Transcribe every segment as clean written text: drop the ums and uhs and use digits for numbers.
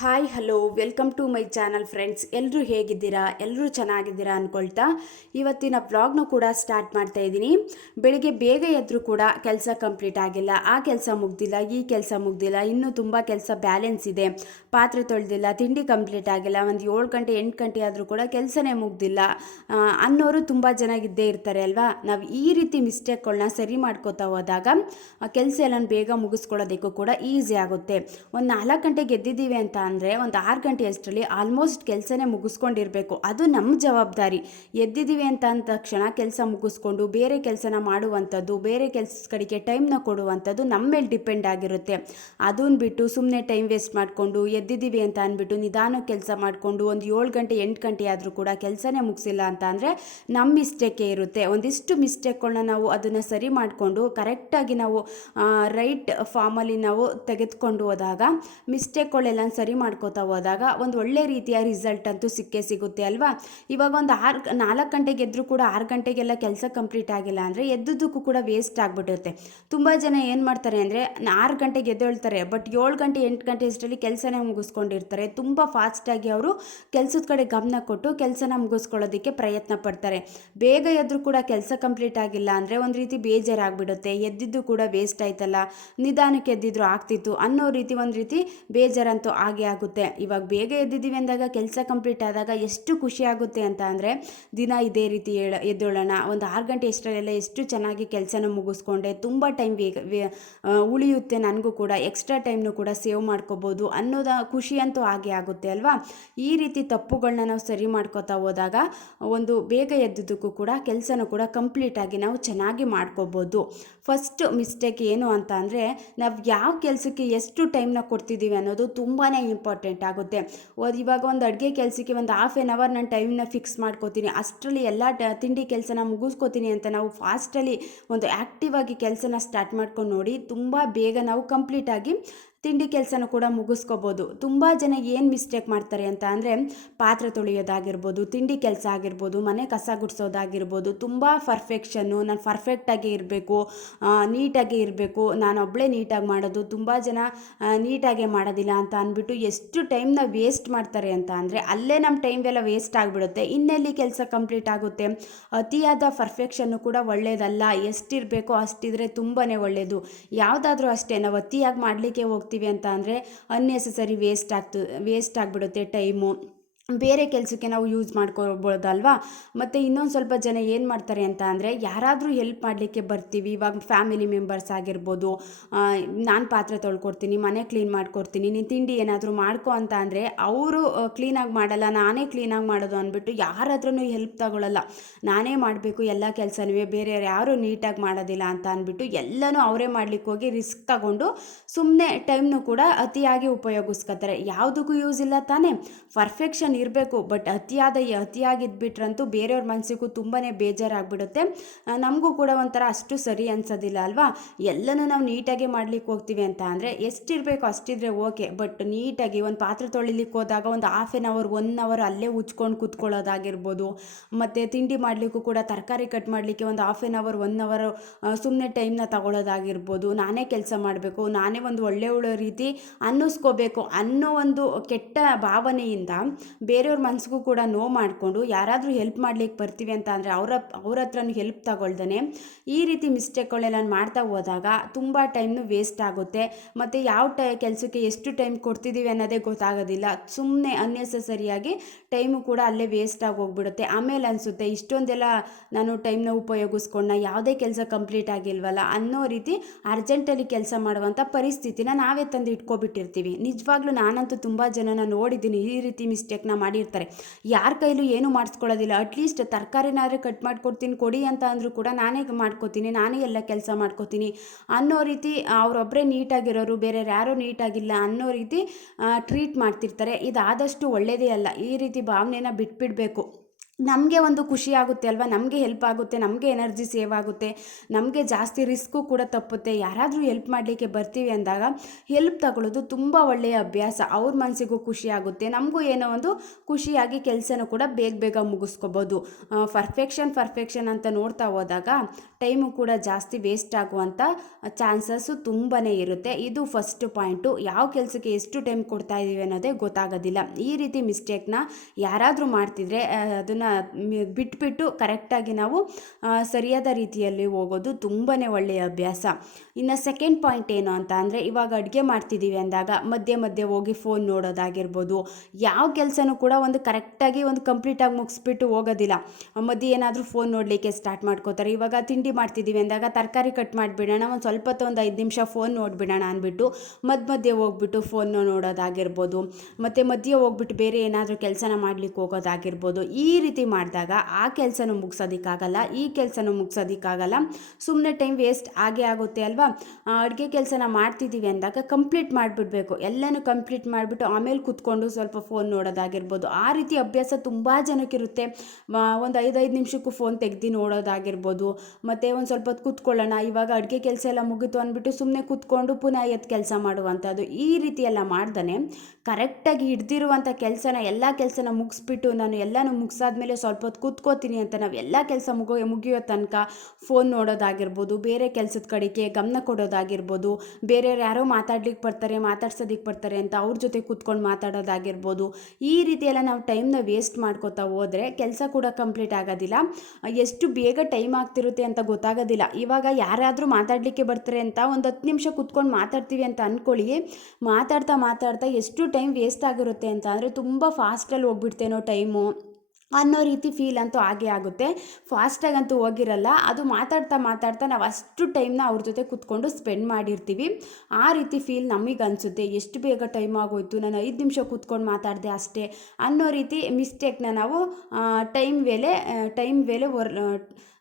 Hi hello welcome to my channel friends. ಎಲ್ಲರೂ ಹೇಗಿದ್ದೀರಾ? ಎಲ್ಲರೂ ಚೆನ್ನಾಗಿದ್ದೀರಾ ಅಂದ್ಕೊಳ್ತಾ ಇವತ್ತಿನ ವ್ಲಾಗ್ನು ಕೂಡ ಸ್ಟಾರ್ಟ್ ಮಾಡ್ತಾ ಇದ್ದೀನಿ. ಬೆಳಿಗ್ಗೆ ಬೇಗ ಎದ್ದರೂ ಕೂಡ ಕೆಲಸ ಕಂಪ್ಲೀಟ್ ಆಗಿಲ್ಲ, ಆ ಕೆಲಸ ಮುಗ್ದಿಲ್ಲ, ಈ ಕೆಲಸ ಮುಗ್ದಿಲ್ಲ, ಇನ್ನೂ ತುಂಬ ಕೆಲಸ ಬ್ಯಾಲೆನ್ಸ್ ಇದೆ, ಪಾತ್ರೆ ತೊಳೆದಿಲ್ಲ, ತಿಂಡಿ ಕಂಪ್ಲೀಟ್ ಆಗಿಲ್ಲ, ಒಂದು 7 ಗಂಟೆ 8 ಗಂಟೆ ಆದರೂ ಕೂಡ ಕೆಲಸನೇ ಮುಗ್ದಿಲ್ಲ ಅನ್ನೋರು ತುಂಬ ಜನ ಇದ್ದೇ ಇರ್ತಾರೆ ಅಲ್ವಾ. ನಾವು ಈ ರೀತಿ ಮಿಸ್ಟೇಕ್ಗಳನ್ನ ಸರಿ ಮಾಡ್ಕೋತಾ ಹೋದಾಗ ಕೆಲಸ ಎಲ್ಲ ಬೇಗ ಮುಗಿಸ್ಕೊಳ್ಳೋದಕ್ಕೂ ಕೂಡ ಈಸಿ ಆಗುತ್ತೆ. ಒಂದು 4 ಗಂಟೆಗೆ ಗೆದ್ದಿದ್ದೀವಿ ಅಂತ ಅಂದರೆ ಒಂದು 6 ಗಂಟೆ ಅಷ್ಟರಲ್ಲಿ ಆಲ್ಮೋಸ್ಟ್ ಕೆಲಸನೇ ಮುಗಿಸ್ಕೊಂಡಿರಬೇಕು. ಅದು ನಮ್ಮ ಜವಾಬ್ದಾರಿ. ಎದ್ದಿದ್ದೀವಿ ಅಂತ ಅಂದ ತಕ್ಷಣ ಕೆಲಸ ಮುಗಿಸ್ಕೊಂಡು ಬೇರೆ ಕೆಲಸನ ಮಾಡುವಂಥದ್ದು, ಬೇರೆ ಕೆಲಸ ಕಡೆಗೆ ಟೈಮ್ನ ಕೊಡುವಂಥದ್ದು ನಮ್ಮ ಮೇಲೆ ಡಿಪೆಂಡ್ ಆಗಿರುತ್ತೆ. ಅದನ್ನು ಬಿಟ್ಟು ಸುಮ್ಮನೆ ಟೈಮ್ ವೇಸ್ಟ್ ಮಾಡಿಕೊಂಡು ಎದ್ದಿದ್ದೀವಿ ಅಂತ ಅಂದ್ಬಿಟ್ಟು ನಿಧಾನಕ್ಕೆ ಕೆಲಸ ಮಾಡಿಕೊಂಡು ಒಂದು 7 ಗಂಟೆ 8 ಗಂಟೆ ಆದರೂ ಕೂಡ ಕೆಲಸನೇ ಮುಗಿಸಿಲ್ಲ ಅಂತ ಅಂದರೆ ನಮ್ಮ ಮಿಸ್ಟೇಕೇ ಇರುತ್ತೆ. ಒಂದಿಷ್ಟು ಮಿಸ್ಟೇಕ್ಗಳನ್ನ ನಾವು ಅದನ್ನು ಸರಿ ಮಾಡಿಕೊಂಡು ಕರೆಕ್ಟಾಗಿ ನಾವು ರೈಟ್ ಫಾರ್ಮಲ್ಲಿ ನಾವು ತೆಗೆದುಕೊಂಡು ಹೋದಾಗ ಮಿಸ್ಟೇಕ್ಗಳೆಲ್ಲ ಸರಿ ಮಾಡ್ಕೋತಾ ಹೋದಾಗ ಒಂದು ಒಳ್ಳೆ ರೀತಿಯ ರಿಸಲ್ಟ್ ಅಂತೂ ಸಿಕ್ಕೇ ಸಿಗುತ್ತೆ ಅಲ್ವಾ. ಇವಾಗ ಒಂದು 4 ಗಂಟೆಗೆ ಎದ್ದರೂ ಕೂಡ 6 ಗಂಟೆಗೆಲ್ಲ ಕೆಲಸ ಕಂಪ್ಲೀಟ್ ಆಗಿಲ್ಲ ಅಂದರೆ ಎದ್ದುದಕ್ಕೂ ಕೂಡ ವೇಸ್ಟ್ ಆಗಿಬಿಟ್ಟಿರುತ್ತೆ. ತುಂಬ ಜನ ಏನು ಮಾಡ್ತಾರೆ ಅಂದರೆ 6 ಗಂಟೆಗೆ ಎದ್ದೇಳ್ತಾರೆ, ಬಟ್ 7 ಗಂಟೆ 8 ಗಂಟೆ ಅಷ್ಟರಲ್ಲಿ ಕೆಲಸನೇ ಮುಗಿಸ್ಕೊಂಡಿರ್ತಾರೆ. ತುಂಬ ಫಾಸ್ಟಾಗಿ ಅವರು ಕೆಲಸದ ಕಡೆ ಗಮನ ಕೊಟ್ಟು ಕೆಲಸನ ಮುಗಿಸ್ಕೊಳ್ಳೋದಕ್ಕೆ ಪ್ರಯತ್ನ ಪಡ್ತಾರೆ. ಬೇಗ ಎದ್ದರೂ ಕೂಡ ಕೆಲಸ ಕಂಪ್ಲೀಟ್ ಆಗಿಲ್ಲ ಅಂದರೆ ಒಂದು ರೀತಿ ಬೇಜಾರಾಗ್ಬಿಡುತ್ತೆ. ಎದ್ದಿದ್ದು ಕೂಡ ವೇಸ್ಟ್ ಆಯ್ತಲ್ಲ, ನಿಧಾನಕ್ಕೆ ಎದ್ದಿದ್ರು ಆಗ್ತಿತ್ತು ಅನ್ನೋ ರೀತಿ ಒಂದು ರೀತಿ ಬೇಜಾರಂತೂ ಆಗೇ ಆಗುತ್ತೆ. ಇವಾಗ ಬೇಗ ಎದ್ದಿದ್ದೀವಿ ಅಂದಾಗ ಕೆಲಸ ಕಂಪ್ಲೀಟ್ ಆದಾಗ ಎಷ್ಟು ಖುಷಿ ಆಗುತ್ತೆ ಅಂತ ಅಂದರೆ ದಿನ ಇದೇ ರೀತಿ ಎದ್ದೇಳೋಣ, ಒಂದು 6 ಗಂಟೆ ಎಷ್ಟರಲ್ಲೆಲ್ಲ ಎಷ್ಟು ಚೆನ್ನಾಗಿ ಕೆಲಸನ ಮುಗಿಸ್ಕೊಂಡೆ, ತುಂಬ ಟೈಮ್ ಉಳಿಯುತ್ತೆ, ನನಗೂ ಕೂಡ ಎಕ್ಸ್ಟ್ರಾ ಟೈಮ್ನು ಕೂಡ ಸೇವ್ ಮಾಡ್ಕೋಬೋದು ಅನ್ನೋದ ಖುಷಿ ಅಂತೂ ಆಗೇ ಆಗುತ್ತೆ ಅಲ್ವಾ. ಈ ರೀತಿ ತಪ್ಪುಗಳನ್ನ ನಾವು ಸರಿ ಮಾಡ್ಕೋತಾ ಹೋದಾಗ ಒಂದು ಬೇಗ ಎದ್ದಿದ್ದಕ್ಕೂ ಕೂಡ ಕೆಲಸನೂ ಕೂಡ ಕಂಪ್ಲೀಟಾಗಿ ನಾವು ಚೆನ್ನಾಗಿ ಮಾಡ್ಕೋಬೋದು. ಫಸ್ಟ್ ಮಿಸ್ಟೇಕ್ ಏನು ಅಂತ ಅಂದರೆ ನಾವು ಯಾವ ಕೆಲಸಕ್ಕೆ ಎಷ್ಟು ಟೈಮ್ನ ಕೊಡ್ತಿದ್ದೀವಿ ಅನ್ನೋದು ತುಂಬಾ ಇಂಪಾರ್ಟೆಂಟ್ ಆಗುತ್ತೆ. ಇವಾಗ ಒಂದು ಅಡುಗೆ ಕೆಲಸಕ್ಕೆ ಒಂದು ½ ನಾನು ಟೈಮ್ನ ಫಿಕ್ಸ್ ಮಾಡ್ಕೋತೀನಿ, ಅಷ್ಟರಲ್ಲಿ ಎಲ್ಲ ತಿಂಡಿ ಕೆಲಸನ ಮುಗಿಸ್ಕೋತೀನಿ ಅಂತ ನಾವು ಫಾಸ್ಟಲ್ಲಿ ಒಂದು ಆ್ಯಕ್ಟಿವ್ ಆಗಿ ಕೆಲಸನ ಸ್ಟಾರ್ಟ್ ಮಾಡ್ಕೊಂಡು ನೋಡಿ, ತುಂಬ ಬೇಗ ನಾವು ಕಂಪ್ಲೀಟಾಗಿ ತಿಂಡಿ ಕೆಲಸನೂ ಕೂಡ ಮುಗಿಸ್ಕೋಬೋದು. ತುಂಬ ಜನ ಏನು ಮಿಸ್ಟೇಕ್ ಮಾಡ್ತಾರೆ ಅಂತ ಅಂದರೆ ಪಾತ್ರೆ ತೊಳೆಯೋದಾಗಿರ್ಬೋದು, ತಿಂಡಿ ಕೆಲಸ ಆಗಿರ್ಬೋದು, ಮನೆ ಕಸ ಗುಡಿಸೋದಾಗಿರ್ಬೋದು, ತುಂಬ ಪರ್ಫೆಕ್ಷನ್ನು, ನಾನು ಪರ್ಫೆಕ್ಟಾಗಿ ಇರಬೇಕು, ನೀಟಾಗಿ ಇರಬೇಕು, ನಾನೊಬ್ಬಳೇ ನೀಟಾಗಿ ಮಾಡೋದು, ತುಂಬ ಜನ ನೀಟಾಗೆ ಮಾಡೋದಿಲ್ಲ ಅಂತ ಅಂದ್ಬಿಟ್ಟು ಎಷ್ಟು ಟೈಮ್ನ ವೇಸ್ಟ್ ಮಾಡ್ತಾರೆ ಅಂತ ಅಂದರೆ ಅಲ್ಲೇ ನಮ್ಮ ಟೈಮ್ ಎಲ್ಲ ವೇಸ್ಟ್ ಆಗಿಬಿಡುತ್ತೆ. ಇನ್ನೆಲ್ಲಿ ಕೆಲಸ ಕಂಪ್ಲೀಟ್ ಆಗುತ್ತೆ. ಅತಿಯಾದ ಪರ್ಫೆಕ್ಷನ್ನು ಕೂಡ ಒಳ್ಳೆಯದಲ್ಲ. ಎಷ್ಟಿರಬೇಕೋ ಅಷ್ಟಿದ್ರೆ ತುಂಬಾ ಒಳ್ಳೆಯದು. ಯಾವುದಾದ್ರೂ ಅಷ್ಟೇ, ನಾವು ಅತಿಯಾಗಿ ಮಾಡಲಿಕ್ಕೆ ಹೋಗ್ತೀವಿ ಅಂತ ಅಂದರೆ ಅನ್ನೆಸೆಸರಿ ವೇಸ್ಟ್ ಆಗಿಬಿಡುತ್ತೆ ಟೈಮು. ಬೇರೆ ಕೆಲಸಕ್ಕೆ ನಾವು ಯೂಸ್ ಮಾಡ್ಕೊಳ್ಬೋದಲ್ವಾ. ಮತ್ತು ಇನ್ನೊಂದು ಸ್ವಲ್ಪ ಜನ ಏನು ಮಾಡ್ತಾರೆ ಅಂತ ಅಂದರೆ ಯಾರಾದರೂ ಹೆಲ್ಪ್ ಮಾಡಲಿಕ್ಕೆ ಬರ್ತೀವಿ, ಇವಾಗ ಫ್ಯಾಮಿಲಿ ಮೆಂಬರ್ಸ್ ಆಗಿರ್ಬೋದು, ನಾನು ಪಾತ್ರೆ ತೊಳ್ಕೊಡ್ತೀನಿ, ಮನೆ ಕ್ಲೀನ್ ಮಾಡ್ಕೊಡ್ತೀನಿ, ನೀನು ತಿಂಡಿ ಏನಾದರೂ ಮಾಡ್ಕೊ ಅಂತ ಅಂದರೆ ಅವರು ಕ್ಲೀನಾಗಿ ಮಾಡಲ್ಲ, ನಾನೇ ಕ್ಲೀನಾಗಿ ಮಾಡೋದು ಅಂದ್ಬಿಟ್ಟು ಯಾರ ಹತ್ರನೂ ಹೆಲ್ಪ್ ತಗೊಳ್ಳಲ್ಲ. ನಾನೇ ಮಾಡಬೇಕು ಎಲ್ಲ ಕೆಲಸನೂ, ಬೇರೆಯವ್ರು ಯಾರೂ ನೀಟಾಗಿ ಮಾಡೋದಿಲ್ಲ ಅಂತ ಅಂದ್ಬಿಟ್ಟು ಎಲ್ಲನೂ ಅವರೇ ಮಾಡ್ಲಿಕ್ಕೆ ಹೋಗಿ ರಿಸ್ಕ್ ತಗೊಂಡು ಸುಮ್ಮನೆ ಟೈಮ್ನು ಕೂಡ ಅತಿಯಾಗಿ ಉಪಯೋಗಿಸ್ಕೊತಾರೆ. ಯಾವುದಕ್ಕೂ ಯೂಸ್ ಇಲ್ಲ ತಾನೇ. ಪರ್ಫೆಕ್ಷನ್ ಇರಬೇಕು, ಬಟ್ ಅತಿಯಾಗಿದ್ಬಿಟ್ರಂತೂ ಬೇರೆಯವ್ರ ಮನಸ್ಸಿಗೂ ತುಂಬಾ ಬೇಜಾರಾಗ್ಬಿಡುತ್ತೆ, ನಮಗೂ ಕೂಡ ಒಂಥರ ಅಷ್ಟು ಸರಿ ಅನ್ಸೋದಿಲ್ಲ ಅಲ್ವಾ. ಎಲ್ಲನೂ ನಾವು ನೀಟಾಗಿ ಮಾಡ್ಲಿಕ್ಕೆ ಹೋಗ್ತೀವಿ ಅಂತ ಅಂದರೆ ಎಷ್ಟಿರಬೇಕು ಅಷ್ಟಿದ್ರೆ ಓಕೆ, ಬಟ್ ನೀಟಾಗಿ ಒಂದು ಪಾತ್ರೆ ತೊಳಿಲಿಕ್ಕೆ ಹೋದಾಗ ಒಂದು ½ 1 ಅವರ್ ಅಲ್ಲೇ ಉಚ್ಕೊಂಡು ಕೂತ್ಕೊಳ್ಳೋದಾಗಿರ್ಬೋದು. ಮತ್ತು ತಿಂಡಿ ಮಾಡಲಿಕ್ಕೂ ಕೂಡ ತರಕಾರಿ ಕಟ್ ಮಾಡಲಿಕ್ಕೆ ಒಂದು ½ 1 ಅವರ್ ಸುಮ್ಮನೆ ಟೈಮ್ನ ತಗೊಳ್ಳೋದಾಗಿರ್ಬೋದು. ನಾನೇ ಕೆಲಸ ಮಾಡಬೇಕು, ನಾನೇ ಒಂದು ಒಳ್ಳೆ ರೀತಿ ಅನ್ನಿಸ್ಕೋಬೇಕು ಅನ್ನೋ ಒಂದು ಕೆಟ್ಟ ಭಾವನೆಯಿಂದ ಬೇರೆಯವ್ರ ಮನಸ್ಸಿಗೂ ಕೂಡ ನೋವು ಮಾಡಿಕೊಂಡು ಯಾರಾದರೂ ಹೆಲ್ಪ್ ಮಾಡ್ಲಿಕ್ಕೆ ಬರ್ತೀವಿ ಅಂತ ಅಂದರೆ ಅವ್ರ ಹತ್ರನೂ ಹೆಲ್ಪ್ ತಗೊಳ್ದೇ ಈ ರೀತಿ ಮಿಸ್ಟೇಕ್ಗಳೆಲ್ಲ ಮಾಡ್ತಾ ಹೋದಾಗ ತುಂಬ ಟೈಮ್ನು ವೇಸ್ಟ್ ಆಗುತ್ತೆ. ಮತ್ತು ಯಾವ ಕೆಲಸಕ್ಕೆ ಎಷ್ಟು ಟೈಮ್ ಕೊಡ್ತಿದ್ದೀವಿ ಅನ್ನೋದೇ ಗೊತ್ತಾಗೋದಿಲ್ಲ. ಸುಮ್ಮನೆ ಅನ್ನೆಸೆಸರಿಯಾಗಿ ಟೈಮು ಕೂಡ ಅಲ್ಲೇ ವೇಸ್ಟ್ ಆಗಿ ಹೋಗ್ಬಿಡುತ್ತೆ. ಆಮೇಲೆ ಅನಿಸುತ್ತೆ ಇಷ್ಟೊಂದೆಲ್ಲ ನಾನು ಟೈಮ್ನ ಉಪಯೋಗಿಸ್ಕೊಂಡ, ಯಾವುದೇ ಕೆಲಸ ಕಂಪ್ಲೀಟ್ ಆಗಿಲ್ವಲ್ಲ ಅನ್ನೋ ರೀತಿ ಅರ್ಜೆಂಟಲ್ಲಿ ಕೆಲಸ ಮಾಡುವಂಥ ಪರಿಸ್ಥಿತಿನ ನಾವೇ ತಂದು ಇಟ್ಕೊಬಿಟ್ಟಿರ್ತೀವಿ. ನಿಜವಾಗ್ಲೂ ನಾನಂತೂ ತುಂಬ ಜನನ ನೋಡಿದ್ದೀನಿ ಈ ರೀತಿ ಮಿಸ್ಟೇಕ್ನ ಮಾಡಿರ್ತಾರೆ. ಯಾರ ಕೈಲೂ ಏನೂ ಮಾಡಿಸ್ಕೊಳ್ಳೋದಿಲ್ಲ. ಅಟ್ಲೀಸ್ಟ್ ತರಕಾರಿನಾದ್ರೆ ಕಟ್ ಮಾಡ್ಕೊಡ್ತೀನಿ ಕೊಡಿ ಅಂತ ಅಂದರೂ ಕೂಡ ನಾನೇ ಮಾಡ್ಕೋತೀನಿ, ನಾನೇ ಎಲ್ಲ ಕೆಲಸ ಮಾಡ್ಕೋತೀನಿ ಅನ್ನೋ ರೀತಿ ಅವರೊಬ್ಬರೇ ನೀಟಾಗಿರೋರು, ಬೇರೆ ಯಾರೂ ನೀಟಾಗಿಲ್ಲ ಅನ್ನೋ ರೀತಿ ಟ್ರೀಟ್ ಮಾಡ್ತಿರ್ತಾರೆ. ಇದಾದಷ್ಟು ಒಳ್ಳೆಯದೇ ಅಲ್ಲ. ಈ ರೀತಿ ಭಾವನೆನ ಬಿಟ್ಬಿಡಬೇಕು. ನಮಗೆ ಒಂದು ಖುಷಿ ಆಗುತ್ತೆ ಅಲ್ವಾ, ನಮಗೆ ಹೆಲ್ಪ್ ಆಗುತ್ತೆ, ನಮಗೆ ಎನರ್ಜಿ ಸೇವ್ ಆಗುತ್ತೆ, ನಮಗೆ ಜಾಸ್ತಿ ರಿಸ್ಕು ಕೂಡ ತಪ್ಪುತ್ತೆ. ಯಾರಾದರೂ ಹೆಲ್ಪ್ ಮಾಡಲಿಕ್ಕೆ ಬರ್ತೀವಿ ಅಂದಾಗ ಹೆಲ್ಪ್ ತಗೊಳ್ಳೋದು ತುಂಬ ಒಳ್ಳೆಯ ಅಭ್ಯಾಸ. ಅವ್ರ ಮನಸ್ಸಿಗೂ ಖುಷಿ ಆಗುತ್ತೆ, ನಮಗೂ ಏನೋ ಒಂದು ಖುಷಿಯಾಗಿ ಕೆಲಸನೂ ಕೂಡ ಬೇಗ ಬೇಗ ಮುಗಿಸ್ಕೋಬೋದು. ಪರ್ಫೆಕ್ಷನ್ ಅಂತ ನೋಡ್ತಾ ಹೋದಾಗ ಟೈಮು ಕೂಡ ಜಾಸ್ತಿ ವೇಸ್ಟ್ ಆಗುವಂಥ ಚಾನ್ಸಸ್ಸು ತುಂಬಾ ಇರುತ್ತೆ. ಇದು ಫಸ್ಟ್ ಪಾಯಿಂಟು. ಯಾವ ಕೆಲಸಕ್ಕೆ ಎಷ್ಟು ಟೈಮ್ ಕೊಡ್ತಾ ಇದ್ದೀವಿ ಅನ್ನೋದೇ ಗೊತ್ತಾಗೋದಿಲ್ಲ. ಈ ರೀತಿ ಮಿಸ್ಟೇಕ್ನ ಯಾರಾದರೂ ಮಾಡ್ತಿದ್ರೆ ಅದನ್ನು ಬಿಟ್ಬಿಟ್ಟು ಕರೆಕ್ಟಾಗಿ ನಾವು ಸರಿಯಾದ ರೀತಿಯಲ್ಲಿ ಹೋಗೋದು ತುಂಬಾ ಒಳ್ಳೆಯ ಅಭ್ಯಾಸ. ಇನ್ನು ಸೆಕೆಂಡ್ ಪಾಯಿಂಟ್ ಏನು ಅಂತ ಅಂದರೆ, ಇವಾಗ ಅಡುಗೆ ಮಾಡ್ತಿದ್ದೀವಿ ಅಂದಾಗ ಮಧ್ಯೆ ಮಧ್ಯೆ ಹೋಗಿ ಫೋನ್ ನೋಡೋದಾಗಿರ್ಬೋದು. ಯಾವ ಕೆಲಸನೂ ಕೂಡ ಒಂದು ಕರೆಕ್ಟಾಗಿ ಒಂದು ಕಂಪ್ಲೀಟಾಗಿ ಮುಗಿಸ್ಬಿಟ್ಟು ಹೋಗೋದಿಲ್ಲ. ಮಧ್ಯೆ ಏನಾದರೂ ಫೋನ್ ನೋಡಲಿಕ್ಕೆ ಸ್ಟಾರ್ಟ್ ಮಾಡ್ಕೋತಾರೆ. ಇವಾಗ ತಿಂಡಿ ಮಾಡ್ತಿದ್ದೀವಿ ಅಂದಾಗ ತರಕಾರಿ ಕಟ್ ಮಾಡಿಬಿಡೋಣ, ಒಂದು ಸ್ವಲ್ಪ ಹೊತ್ತು ಒಂದು 5 ನಿಮಿಷ ಫೋನ್ ನೋಡಿಬಿಡೋಣ ಅಂದ್ಬಿಟ್ಟು ಮಧ್ಯೆ ಹೋಗ್ಬಿಟ್ಟು ಫೋನ್ ನೋಡೋದಾಗಿರ್ಬೋದು. ಮತ್ತು ಮಧ್ಯೆ ಹೋಗ್ಬಿಟ್ಟು ಬೇರೆ ಏನಾದರೂ ಕೆಲಸನ ಮಾಡ್ಲಿಕ್ಕೆ ಹೋಗೋದಾಗಿರ್ಬೋದು. ಈ ರೀತಿ ಮಾಡಿದಾಗ ಆ ಕೆಲಸನೂ ಮುಗಿಸೋದಕ್ಕಾಗಲ್ಲ, ಈ ಕೆಲಸನೂ ಮುಗಿಸೋದಕ್ಕಾಗಲ್ಲ, ಸುಮ್ಮನೆ ಟೈಮ್ ವೇಸ್ಟ್ ಆಗೇ ಆಗುತ್ತೆ ಅಲ್ವಾ. ಅಡುಗೆ ಕೆಲಸನ ಮಾಡ್ತಿದ್ದೀವಿ ಅಂದಾಗ ಕಂಪ್ಲೀಟ್ ಮಾಡಿಬಿಡ್ಬೇಕು, ಎಲ್ಲನೂ ಕಂಪ್ಲೀಟ್ ಮಾಡಿಬಿಟ್ಟು ಆಮೇಲೆ ಕೂತ್ಕೊಂಡು ಸ್ವಲ್ಪ ಫೋನ್ ನೋಡೋದಾಗಿರ್ಬೋದು. ಆ ರೀತಿ ಅಭ್ಯಾಸ ತುಂಬ ಜನಕ್ಕಿರುತ್ತೆ. ಒಂದು 5 ನಿಮಿಷಕ್ಕೂ ಫೋನ್ ತೆಗ್ದು ನೋಡೋದಾಗಿರ್ಬೋದು. ಮತ್ತು ಒಂದು ಸ್ವಲ್ಪ ಹೊತ್ತು ಕೂತ್ಕೊಳ್ಳೋಣ, ಇವಾಗ ಅಡುಗೆ ಕೆಲಸ ಎಲ್ಲ ಮುಗೀತು ಅಂದ್ಬಿಟ್ಟು ಸುಮ್ಮನೆ ಕೂತ್ಕೊಂಡು ಪುನಃ ಎದ್ದು ಕೆಲಸ ಮಾಡುವಂಥದ್ದು. ಈ ರೀತಿ ಎಲ್ಲ ಮಾಡ್ದೇ ಕರೆಕ್ಟಾಗಿ ಹಿಡ್ದಿರುವಂಥ ಎಲ್ಲ ಕೆಲಸನ ಮುಗಿಸ್ಬಿಟ್ಟು ನಾನು ಎಲ್ಲನೂ ಮುಗಿಸಾದ್ಮೇಲೆ ಸ್ವಲ್ಪ ಹೊತ್ತು ಕೂತ್ಕೋತೀನಿ ಅಂತ ನಾವು ಎಲ್ಲ ಕೆಲಸ ಮುಗಿಯೋ ತನಕ ಫೋನ್ ನೋಡೋದಾಗಿರ್ಬೋದು, ಬೇರೆ ಕೆಲಸದ ಕಡೆಗೆ ಗಮನ ಕೊಡೋದಾಗಿರ್ಬೋದು, ಬೇರೆಯವ್ರು ಯಾರೋ ಮಾತಾಡ್ಸೋದಕ್ಕೆ ಬರ್ತಾರೆ ಅಂತ ಅವ್ರ ಜೊತೆ ಕೂತ್ಕೊಂಡು ಮಾತಾಡೋದಾಗಿರ್ಬೋದು. ಈ ರೀತಿ ಎಲ್ಲ ನಾವು ಟೈಮ್ನ ವೇಸ್ಟ್ ಮಾಡ್ಕೋತಾ ಹೋದರೆ ಕೆಲಸ ಕೂಡ ಕಂಪ್ಲೀಟ್ ಆಗೋದಿಲ್ಲ. ಎಷ್ಟು ಬೇಗ ಟೈಮ್ ಆಗ್ತಿರುತ್ತೆ ಅಂತ ಗೊತ್ತಾಗೋದಿಲ್ಲ. ಇವಾಗ ಯಾರಾದರೂ ಮಾತಾಡಲಿಕ್ಕೆ ಬರ್ತಾರೆ ಅಂತ ಒಂದು 10 ನಿಮಿಷ ಕೂತ್ಕೊಂಡು ಮಾತಾಡ್ತೀವಿ ಅಂತ ಅಂದ್ಕೊಳ್ಳಿ, ಮಾತಾಡ್ತಾ ಎಷ್ಟು ಟೈಮ್ ವೇಸ್ಟ್ ಆಗಿರುತ್ತೆ ಅಂತ ಅಂದರೆ ತುಂಬ ಫಾಸ್ಟಲ್ಲಿ ಹೋಗ್ಬಿಡ್ತೇನೋ ಟೈಮು ಅನ್ನೋ ರೀತಿ ಫೀಲ್ ಅಂತೂ ಆಗೇ ಆಗುತ್ತೆ. ಫಾಸ್ಟಾಗಂತೂ ಹೋಗಿರಲ್ಲ, ಅದು ಮಾತಾಡ್ತಾ ನಾವು ಅಷ್ಟು ಟೈಮ್ನ ಅವ್ರ ಜೊತೆ ಕೂತ್ಕೊಂಡು ಸ್ಪೆಂಡ್ ಮಾಡಿರ್ತೀವಿ. ಆ ರೀತಿ ಫೀಲ್ ನಮಗೆ ಅನಿಸುತ್ತೆ, ಎಷ್ಟು ಬೇಗ ಟೈಮ್ ಆಗೋಯ್ತು, ನಾನು 5 ನಿಮಿಷ ಕೂತ್ಕೊಂಡು ಮಾತಾಡಿದೆ ಅಷ್ಟೇ ಅನ್ನೋ ರೀತಿ ಮಿಸ್ಟೇಕ್ನ ನಾವು ಟೈಮ್ ವೇಳೆ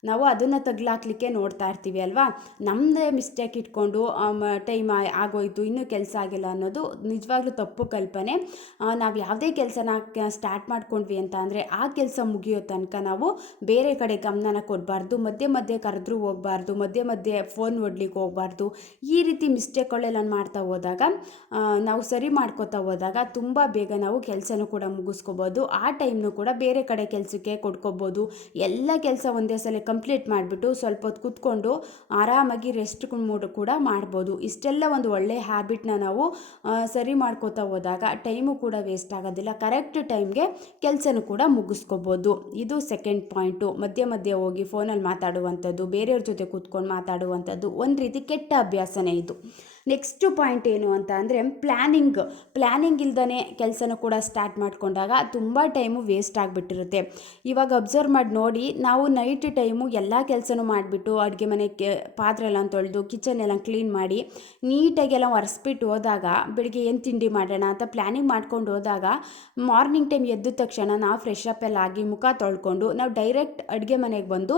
ನಾವು ಅದನ್ನು ತಗ್ಲಾಕ್ಲಿಕ್ಕೆ ನೋಡ್ತಾ ಇರ್ತೀವಿ ಅಲ್ವಾ. ನಮ್ಮದೇ ಮಿಸ್ಟೇಕ್ ಇಟ್ಕೊಂಡು ಟೈಮ್ ಆಗೋಯ್ತು ಇನ್ನೂ ಕೆಲಸ ಆಗಿಲ್ಲ ಅನ್ನೋದು ನಿಜವಾಗ್ಲೂ ತಪ್ಪು ಕಲ್ಪನೆ. ನಾವು ಯಾವುದೇ ಕೆಲಸನ ಸ್ಟಾರ್ಟ್ ಮಾಡ್ಕೊಂಡ್ವಿ ಅಂತ ಅಂದರೆ ಆ ಕೆಲಸ ಮುಗಿಯೋ ತನಕ ನಾವು ಬೇರೆ ಕಡೆ ಗಮನನ ಕೊಡಬಾರ್ದು, ಮಧ್ಯೆ ಕರೆದ್ರೂ ಹೋಗಬಾರ್ದು, ಮಧ್ಯೆ ಫೋನ್ ನೋಡ್ಲಿಕ್ಕೆ ಹೋಗಬಾರ್ದು. ಈ ರೀತಿ ಮಿಸ್ಟೇಕ್ಗಳೆಲ್ಲ ಮಾಡ್ತಾ ಹೋದಾಗ ನಾವು ಸರಿ ಮಾಡ್ಕೋತಾ ಹೋದಾಗ ತುಂಬ ಬೇಗ ನಾವು ಕೆಲಸನೂ ಕೂಡ ಮುಗಿಸ್ಕೋಬೋದು. ಆ ಟೈಮ್ನು ಕೂಡ ಬೇರೆ ಕಡೆ ಕೆಲಸಕ್ಕೆ ಕೊಡ್ಕೋಬೋದು. ಎಲ್ಲ ಕೆಲಸ ಒಂದೇ ಸಲ ಕಂಪ್ಲೀಟ್ ಮಾಡಿಬಿಟ್ಟು ಸ್ವಲ್ಪ ಹೊತ್ತು ಕೂತ್ಕೊಂಡು ಆರಾಮಾಗಿ ರೆಸ್ಟ್ ಕೂಡ ಮಾಡ್ಬೋದು. ಇಷ್ಟೆಲ್ಲ ಒಂದು ಒಳ್ಳೆಯ ಹ್ಯಾಬಿಟ್ನ ನಾವು ಸರಿ ಮಾಡ್ಕೋತಾ ಹೋದಾಗ ಟೈಮು ಕೂಡ ವೇಸ್ಟ್ ಆಗೋದಿಲ್ಲ, ಕರೆಕ್ಟ್ ಟೈಮ್ಗೆ ಕೆಲಸನೂ ಕೂಡ ಮುಗಿಸ್ಕೋಬೋದು. ಇದು ಸೆಕೆಂಡ್ ಪಾಯಿಂಟು. ಮಧ್ಯೆ ಹೋಗಿ ಫೋನಲ್ಲಿ ಮಾತಾಡುವಂಥದ್ದು, ಬೇರೆಯವ್ರ ಜೊತೆ ಕೂತ್ಕೊಂಡು ಮಾತಾಡುವಂಥದ್ದು ಒಂದು ರೀತಿ ಕೆಟ್ಟ ಅಭ್ಯಾಸನೇ ಇದು. ನೆಕ್ಸ್ಟ್ ಪಾಯಿಂಟ್ ಏನು ಅಂತ ಅಂದರೆ ಪ್ಲ್ಯಾನಿಂಗ್ ಇಲ್ದೇ ಕೆಲಸನೂ ಕೂಡ ಸ್ಟಾರ್ಟ್ ಮಾಡಿಕೊಂಡಾಗ ತುಂಬ ಟೈಮು ವೇಸ್ಟ್ ಆಗಿಬಿಟ್ಟಿರುತ್ತೆ. ಇವಾಗ ಅಬ್ಸರ್ವ್ ಮಾಡಿ ನೋಡಿ, ನಾವು ನೈಟ್ ಟೈಮು ಎಲ್ಲ ಕೆಲಸನೂ ಮಾಡಿಬಿಟ್ಟು ಅಡುಗೆ ಮನೆ ಪಾತ್ರೆ ಎಲ್ಲ ತೊಳೆದು ಕಿಚನ್ ಎಲ್ಲ ಕ್ಲೀನ್ ಮಾಡಿ ನೀಟಾಗೆಲ್ಲ ಒರೆಸ್ಬಿಟ್ಟು ಹೋದಾಗ ಬೆಳಿಗ್ಗೆ ಏನು ತಿಂಡಿ ಮಾಡೋಣ ಅಂತ ಪ್ಲ್ಯಾನಿಂಗ್ ಮಾಡ್ಕೊಂಡು ಹೋದಾಗ ಮಾರ್ನಿಂಗ್ ಟೈಮ್ ಎದ್ದ ತಕ್ಷಣ ನಾವು ಫ್ರೆಶ್ ಅಪ್ ಎಲ್ಲ ಆಗಿ ಮುಖ ತೊಳ್ಕೊಂಡು ನಾವು ಡೈರೆಕ್ಟ್ ಅಡುಗೆ ಮನೆಗೆ ಬಂದು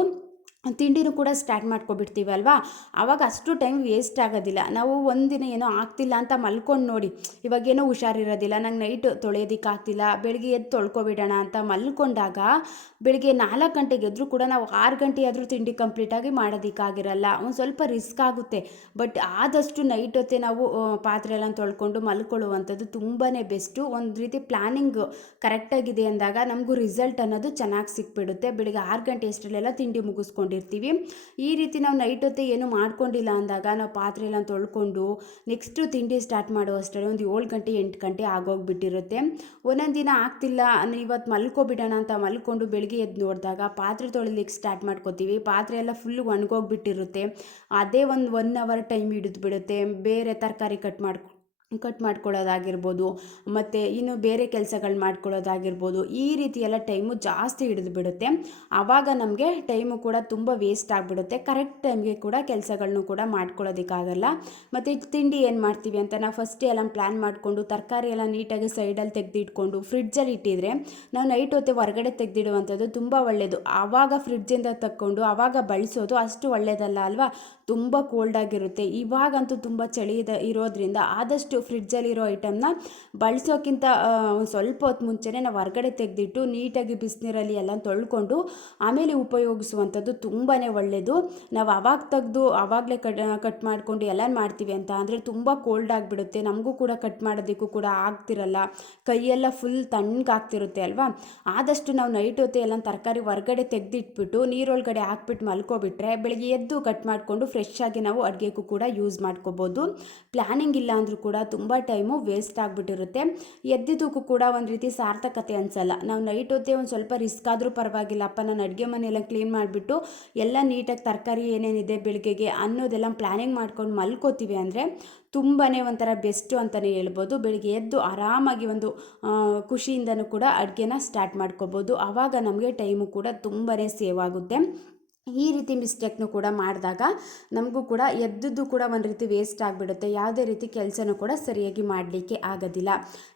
ತಿಂಡಿನೂ ಕೂಡ ಸ್ಟಾರ್ಟ್ ಮಾಡ್ಕೊಬಿಡ್ತೀವಿ ಅಲ್ವಾ. ಆವಾಗ ಅಷ್ಟು ಟೈಮ್ ವೇಸ್ಟ್ ಆಗೋದಿಲ್ಲ. ನಾವು ಒಂದಿನ ಏನೋ ಆಗ್ತಿಲ್ಲ ಅಂತ ಮಲ್ಕೊಂಡು ನೋಡಿ, ಇವಾಗೇನೋ ಹುಷಾರಿರೋದಿಲ್ಲ, ನಂಗೆ ನೈಟ್ ತೊಳೆಯೋದಕ್ಕಾಗ್ತಿಲ್ಲ, ಬೆಳಗ್ಗೆ ಎದ್ದು ತೊಳ್ಕೊಬಿಡೋಣ ಅಂತ ಮಲ್ಕೊಂಡಾಗ ಬೆಳಿಗ್ಗೆ 4 ಗಂಟೆಗೆ ಎದ್ರೂ ಕೂಡ ನಾವು 6 ಗಂಟೆ ಆದರೂ ತಿಂಡಿ ಕಂಪ್ಲೀಟಾಗಿ ಮಾಡೋದಕ್ಕಾಗಿರಲ್ಲ. ಒಂದು ಸ್ವಲ್ಪ ರಿಸ್ಕ್ ಆಗುತ್ತೆ. ಬಟ್ ಆದಷ್ಟು ನೈಟ್ ಹೊತ್ತೆ ನಾವು ಪಾತ್ರೆ ಎಲ್ಲ ತೊಳ್ಕೊಂಡು ಮಲ್ಕೊಳ್ಳುವಂಥದ್ದು ತುಂಬಾ ಬೆಸ್ಟು. ಒಂದು ರೀತಿ ಪ್ಲ್ಯಾನಿಂಗ್ ಕರೆಕ್ಟಾಗಿದೆ ಅಂದಾಗ ನಮಗೂ ರಿಸಲ್ಟ್ ಅನ್ನೋದು ಚೆನ್ನಾಗಿ ಸಿಕ್ಬಿಡುತ್ತೆ. ಬೆಳಿಗ್ಗೆ 6 ಗಂಟೆ ಅಷ್ಟರಲ್ಲೆಲ್ಲ ತಿಂಡಿ ಮುಗಿಸ್ಕೊಂಡು ಈ ರೀತಿ ನಾವು ನೈಟ್ ಹೊತ್ತೆ ಏನು ಮಾಡ್ಕೊಂಡಿಲ್ಲ ಅಂದಾಗ ನಾವು ಪಾತ್ರೆ ಎಲ್ಲ ತೊಳ್ಕೊಂಡು ನೆಕ್ಸ್ಟು ತಿಂಡಿ ಸ್ಟಾರ್ಟ್ ಮಾಡುವಷ್ಟರಲ್ಲಿ ಒಂದು 7 ಗಂಟೆ 8 ಗಂಟೆ ಆಗೋಗ್ಬಿಟ್ಟಿರುತ್ತೆ. ಒಂದೊಂದು ದಿನ ಆಗ್ತಿಲ್ಲ, ಇವತ್ತು ಮಲ್ಕೊಬಿಡೋಣ ಅಂತ ಮಲ್ಕೊಂಡು ಬೆಳಿಗ್ಗೆ ಎದ್ದು ನೋಡಿದಾಗ ಪಾತ್ರೆ ತೊಳಿಲಿಕ್ಕೆ ಸ್ಟಾರ್ಟ್ ಮಾಡ್ಕೋತೀವಿ, ಪಾತ್ರೆ ಎಲ್ಲ ಫುಲ್ ಒಣಗೋಗ್ಬಿಟ್ಟಿರುತ್ತೆ. ಅದೇ ಒಂದು 1 ಅವರ್ ಟೈಮ್ ಹಿಡಿದ್ಬಿಡುತ್ತೆ. ಬೇರೆ ತರಕಾರಿ ಕಟ್ ಮಾಡ್ಕೊಳ್ಳೋದಾಗಿರ್ಬೋದು, ಮತ್ತು ಇನ್ನು ಬೇರೆ ಕೆಲಸಗಳು ಮಾಡ್ಕೊಳ್ಳೋದಾಗಿರ್ಬೋದು. ಈ ರೀತಿ ಎಲ್ಲ ಟೈಮು ಜಾಸ್ತಿ ಹಿಡಿದು ಬಿಡುತ್ತೆ. ಆವಾಗ ನಮಗೆ ಟೈಮು ಕೂಡ ತುಂಬ ವೇಸ್ಟ್ ಆಗಿಬಿಡುತ್ತೆ. ಕರೆಕ್ಟ್ ಟೈಮ್ಗೆ ಕೂಡ ಕೆಲಸಗಳನ್ನೂ ಕೂಡ ಮಾಡ್ಕೊಳ್ಳೋದಕ್ಕಾಗಲ್ಲ. ಮತ್ತು ತಿಂಡಿ ಏನು ಮಾಡ್ತೀವಿ ಅಂತ ನಾವು ಫಸ್ಟೇ ಎಲ್ಲ ಪ್ಲ್ಯಾನ್ ಮಾಡಿಕೊಂಡು ತರಕಾರಿ ಎಲ್ಲ ನೀಟಾಗಿ ಸೈಡಲ್ಲಿ ತೆಗೆದಿಟ್ಕೊಂಡು ಫ್ರಿಡ್ಜಲ್ಲಿ ಇಟ್ಟಿದ್ರೆ ನಾವು ನೈಟ್ ಹೊತ್ತೆ ಹೊರಗಡೆ ತೆಗೆದಿಡುವಂಥದ್ದು ತುಂಬ ಒಳ್ಳೆಯದು. ಆವಾಗ ಫ್ರಿಡ್ಜಿಂದ ತಕ್ಕೊಂಡು ಆವಾಗ ಬಳಸೋದು ಅಷ್ಟು ಒಳ್ಳೆಯದಲ್ಲ ಅಲ್ವಾ. ತುಂಬ ಕೋಲ್ಡ್ ಆಗಿರುತ್ತೆ. ಇವಾಗಂತೂ ತುಂಬ ಚಳಿ ಇರೋದ್ರಿಂದ ಆದಷ್ಟು ಫ್ರಿಡ್ಜಲ್ಲಿರೋ ಐಟಮ್ನ ಬಳಸೋಕ್ಕಿಂತ ಒಂದು ಸ್ವಲ್ಪ ಹೊತ್ತು ಮುಂಚೆನೇ ನಾವು ಹೊರಗಡೆ ತೆಗೆದಿಟ್ಟು ನೀಟಾಗಿ ಬಿಸಿನೀರಲ್ಲಿ ಎಲ್ಲ ತೊಳ್ಕೊಂಡು ಆಮೇಲೆ ಉಪಯೋಗಿಸುವಂಥದ್ದು ತುಂಬಾ ಒಳ್ಳೆಯದು. ನಾವು ಆವಾಗ ತೆಗೆದು ಆವಾಗಲೇ ಕಟ್ ಮಾಡಿಕೊಂಡು ಎಲ್ಲ ಮಾಡ್ತೀವಿ ಅಂತ ಅಂದರೆ ತುಂಬ ಕೋಲ್ಡ್ ಆಗಿಬಿಡುತ್ತೆ. ನಮಗೂ ಕೂಡ ಕಟ್ ಮಾಡೋದಕ್ಕೂ ಕೂಡ ಆಗ್ತಿರಲ್ಲ, ಕೈಯೆಲ್ಲ ಫುಲ್ ತಣ್ಣಗಾಗ್ತಿರುತ್ತೆ ಅಲ್ವಾ. ಆದಷ್ಟು ನಾವು ನೈಟ್ ಹೊತ್ತು ಎಲ್ಲ ತರಕಾರಿ ಹೊರಗಡೆ ತೆಗೆದಿಟ್ಬಿಟ್ಟು ನೀರೊಳಗಡೆ ಹಾಕ್ಬಿಟ್ಟು ಮಲ್ಕೊಬಿಟ್ರೆ ಬೆಳಗ್ಗೆ ಎದ್ದು ಕಟ್ ಮಾಡಿಕೊಂಡು ಫ್ರೆಶ್ ಆಗಿ ನಾವು ಅಡುಗೆಗೂ ಕೂಡ ಯೂಸ್ ಮಾಡ್ಕೋಬೋದು. ಪ್ಲ್ಯಾನಿಂಗ್ ಇಲ್ಲ ಅಂದರೂ ಕೂಡ ತುಂಬ ಟೈಮು ವೇಸ್ಟ್ ಆಗಿಬಿಟ್ಟಿರುತ್ತೆ. ಎದ್ದಿದ್ದಕ್ಕೂ ಕೂಡ ಒಂದು ರೀತಿ ಸಾರ್ಥಕತೆ ಅನಿಸಲ್ಲ. ನಾವು ನೈಟ್ ಹೊತ್ತೇ ಒಂದು ಸ್ವಲ್ಪ ರಿಸ್ಕ್ ಆದರೂ ಪರವಾಗಿಲ್ಲಪ್ಪ, ನಾನು ಅಡುಗೆ ಮನೆಯೆಲ್ಲ ಕ್ಲೀನ್ ಮಾಡಿಬಿಟ್ಟು ಎಲ್ಲ ನೀಟಾಗಿ ತರಕಾರಿ ಏನೇನಿದೆ ಬೆಳಗ್ಗೆಗೆ ಅನ್ನೋದೆಲ್ಲ ಪ್ಲ್ಯಾನಿಂಗ್ ಮಾಡ್ಕೊಂಡು ಮಲ್ಕೋತೀವಿ ಅಂದರೆ ತುಂಬಾ ಒಂಥರ ಬೆಸ್ಟು ಅಂತಲೇ ಹೇಳ್ಬೋದು. ಬೆಳಿಗ್ಗೆ ಎದ್ದು ಆರಾಮಾಗಿ ಒಂದು ಖುಷಿಯಿಂದನೂ ಕೂಡ ಅಡುಗೆನ ಸ್ಟಾರ್ಟ್ ಮಾಡ್ಕೋಬೋದು. ಆವಾಗ ನಮಗೆ ಟೈಮು ಕೂಡ ತುಂಬಾ ಸೇವ್ ಆಗುತ್ತೆ. ಈ ರೀತಿ ಮಿಸ್ಟೇಕ್ನು ಕೂಡ ಮಾಡಿದಾಗ ನಮಗೂ ಕೂಡ ಎದ್ದದ್ದು ಕೂಡ ಒಂದು ರೀತಿ ವೇಸ್ಟ್ ಆಗಿಬಿಡುತ್ತೆ. ಯಾವುದೇ ರೀತಿ ಕೆಲಸನೂ ಕೂಡ ಸರಿಯಾಗಿ ಮಾಡಲಿಕ್ಕೆ ಆಗೋದಿಲ್ಲ.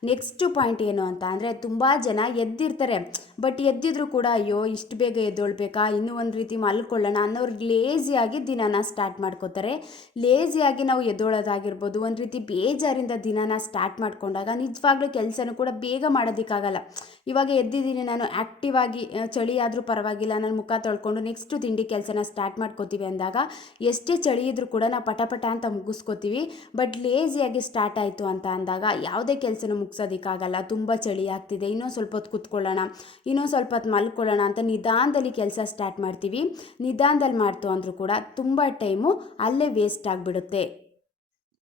ನೆಕ್ಸ್ಟು ಪಾಯಿಂಟ್ ಏನು ಅಂತ ಅಂದರೆ, ತುಂಬ ಜನ ಎದ್ದಿರ್ತಾರೆ, ಬಟ್ ಎದ್ದಿದ್ರು ಕೂಡ ಅಯ್ಯೋ ಇಷ್ಟು ಬೇಗ ಎದ್ದೊಳ್ಬೇಕಾ, ಇನ್ನೂ ಒಂದು ರೀತಿ ಮಲ್ಕೊಳ್ಳೋಣ ಅನ್ನೋರು ಲೇಸಿಯಾಗಿ ದಿನಾನ ಸ್ಟಾರ್ಟ್ ಮಾಡ್ಕೋತಾರೆ. ಲೇಸಿಯಾಗಿ ನಾವು ಎದ್ದೊಳೋದಾಗಿರ್ಬೋದು, ಒಂದು ರೀತಿ ಬೇಜಾರಿಂದ ದಿನಾನ ಸ್ಟಾರ್ಟ್ ಮಾಡ್ಕೊಂಡಾಗ ನಿಜವಾಗ್ಲೂ ಕೆಲಸನೂ ಕೂಡ ಬೇಗ ಮಾಡೋದಕ್ಕಾಗಲ್ಲ. ಇವಾಗ ಎದ್ದಿದ್ದೀನಿ ನಾನು ಆ್ಯಕ್ಟಿವ್ ಆಗಿ, ಚಳಿ ಆದರೂ ಪರವಾಗಿಲ್ಲ, ನಾನು ಮುಖ ತೊಳ್ಕೊಂಡು ನೆಕ್ಸ್ಟು ತಿಂಡಿ ಕೆಲಸನ ಸ್ಟಾರ್ಟ್ ಮಾಡ್ಕೋತೀವಿ ಅಂದಾಗ ಎಷ್ಟೇ ಚಳಿ ಇದ್ರೂ ಕೂಡ ನಾವು ಪಟ ಅಂತ ಮುಗಿಸ್ಕೋತೀವಿ. ಬಟ್ ಲೇಸಿಯಾಗಿ ಸ್ಟಾರ್ಟ್ ಆಯಿತು ಅಂತ ಅಂದಾಗ ಯಾವುದೇ ಕೆಲಸನೂ ಮುಗಿಸೋದಕ್ಕಾಗಲ್ಲ. ತುಂಬ ಚಳಿ ಆಗ್ತಿದೆ, ಇನ್ನೊಂದು ಸ್ವಲ್ಪ ಹೊತ್ತು ಕೂತ್ಕೊಳ್ಳೋಣ, ಇನ್ನೊಂದು ಸ್ವಲ್ಪ ಹೊತ್ತು ಮಲ್ಕೊಳ್ಳೋಣ ಅಂತ ನಿಧಾನದಲ್ಲಿ ಕೆಲಸ ಸ್ಟಾರ್ಟ್ ಮಾಡ್ತೀವಿ. ನಿಧಾನದಲ್ಲಿ ಮಾಡ್ತು ಅಂದರೂ ಕೂಡ ತುಂಬ ಟೈಮು ಅಲ್ಲೇ ವೇಸ್ಟ್ ಆಗಿಬಿಡುತ್ತೆ.